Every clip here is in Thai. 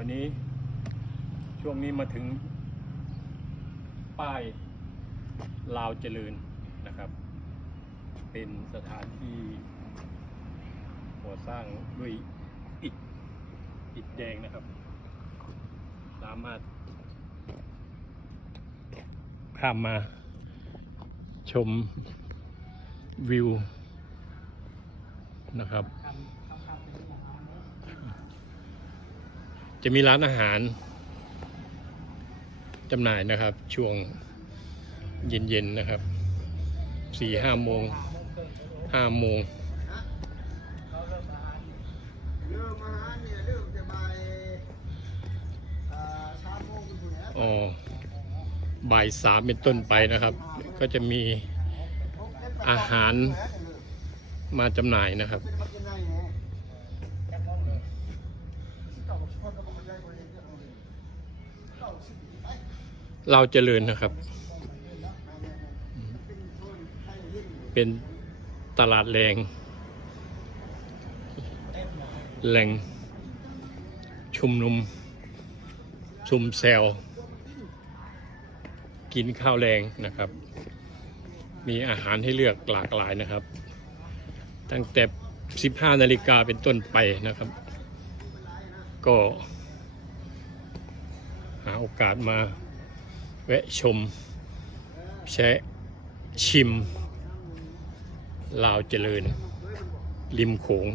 วันนี้ช่วงนี้มาถึง ป้ายลาวเจริญนะครับ เป็นสถานที่ก่อสร้างด้วยอิฐอิฐแดงนะครับ สามารถข้ามมาชมวิวนะครับ จะมีร้านอาหารจำหน่ายนะครับ ช่วงเย็นๆนะครับสี่ห้าโมงห้าโมงอ๋อบ่ายสามเป็นต้นไปนะครับ ก็จะมีอาหารมาจำหน่ายนะครับ เราเจริญนะครับ เป็นตลาดแรง แหล่งชุมนุม ชุมแซวกินข้าวแรงนะครับ มีอาหารให้เลือกหลากหลายนะครับ ตั้งแต่ 15 นาฬิกาเป็นต้นไปนะครับ ก็ หาโอกาสมาแวะชมแชะชิม ลาวเจริญ ริมโขง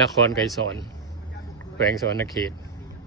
นครไกรสอนแขวงสอนเขต